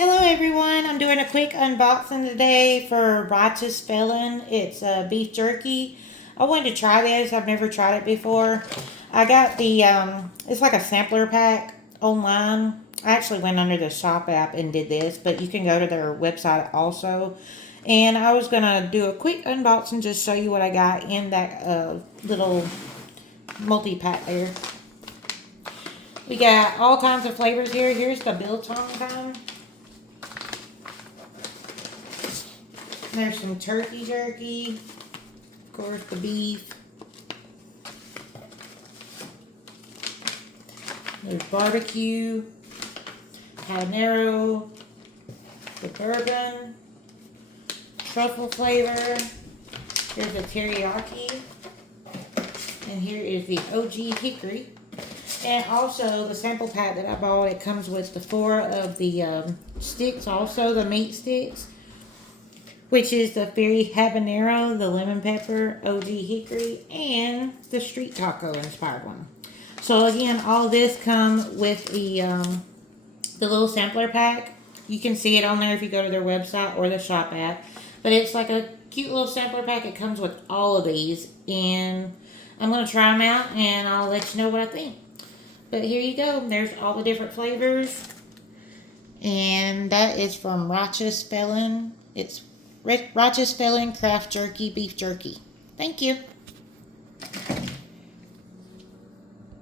Hello everyone, I'm doing a quick unboxing today for Righteous Felon. It's beef jerky. I wanted to try this, I've never tried it before. I got the, it's like a sampler pack online. I actually went under the shop app and did this, but you can go to their website also. And I was going to do a quick unboxing, just show you what I got in that little multi-pack there. We got all kinds of flavors here. Here's the Biltong kind. There's some turkey jerky, of course the beef. There's barbecue, habanero, the bourbon, truffle flavor. There's a teriyaki, and here is the OG hickory. And also the sample pack that I bought, it comes with the 4 of the sticks, also the meat sticks, which is the Fairy Habanero, the lemon pepper, OG hickory, and the street taco inspired one. So again, all this come with the little sampler pack. You can see it on there if you go to their website or the shop app. But it's like a cute little sampler pack. It comes with all of these. And I'm going to try them out and I'll let you know what I think. But here you go. There's all the different flavors. And that is from Righteous Felon. It's Righteous Felon Craft Jerky Beef Jerky. Thank you.